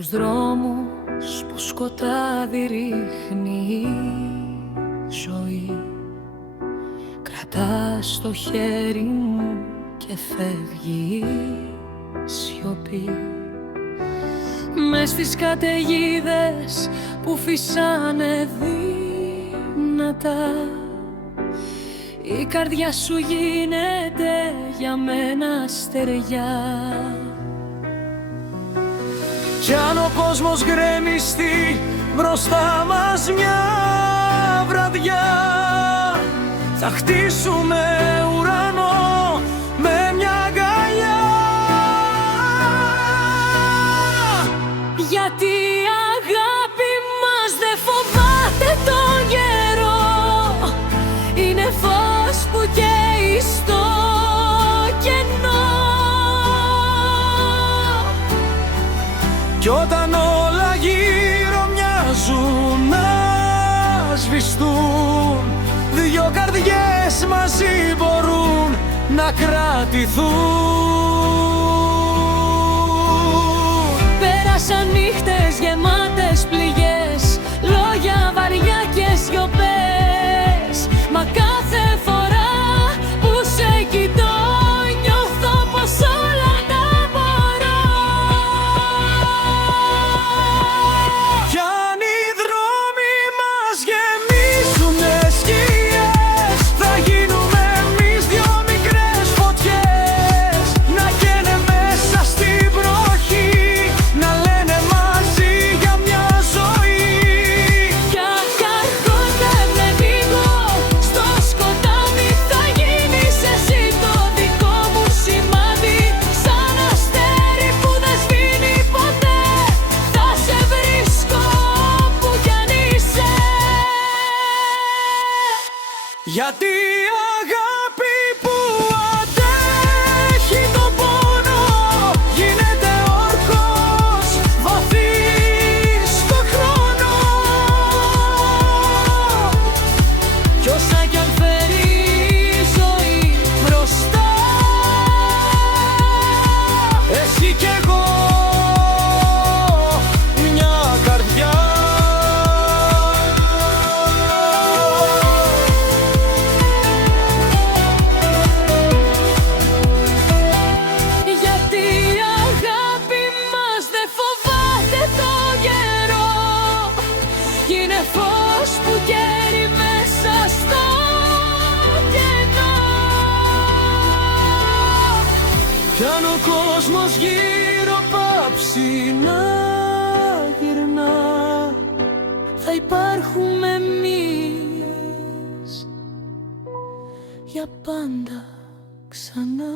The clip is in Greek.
τους δρόμους που σκοτάδι ρίχνει η ζωή, κρατάς το χέρι μου και φεύγει η σιωπή. Μες στις καταιγίδες που φυσάνε δυνατά, η καρδιά σου γίνεται για μένα στεριά. Κι αν ο κόσμος γκρεμιστεί μπροστά μας μια βραδιά, θα χτίσουμε ουρανό με μια αγκαλιά. Γιατί η αγάπη μας δεν φοβάται τον καιρό, είναι φως που καίει στο κενό. Κι όταν όλα γύρω μοιάζουν να σβηστούν, δυο καρδιές μαζί μπορούν να κρατηθούν. Πέρασαν νύχτες γεμάτες πληγές, λόγια βαριά και σιωπές, μα κάθε φορά που σε κοιτώ νιώθω πως όλα τα μπορώ. Κι αν οι δρόμοι μας γεμίσουνε σκιές, θα γίνουμε εμείς δυο μικρές φωτιές, να καίνε μέσα στην βροχή, να λένε μαζί για μια ζωή. Κι αν καρκώναμε λίγο στο σκοτάδι, θα γίνεις εσύ το δικό μου σημάδι. Σαν αστέρι που δεν σβήνει ποτέ, θα σε βρίσκω όπου κι αν είσαι. Γιατί η αγάπη που αντέχει το πόνο γίνεται όρκος βαθύς στο χρόνο. Κι όσα κι αν φέρει η ζωή μπροστά, Εσύ κι εγώ μια καρδιά. γιατί η αγάπη μας δεν φοβάται τον καιρό, είναι φως που καίει μέσα στο κενό. Κι αν ο κόσμος γύρω πάψει να γυρνά, Θα υπάρχουμε εμείς για πάντα ξανά.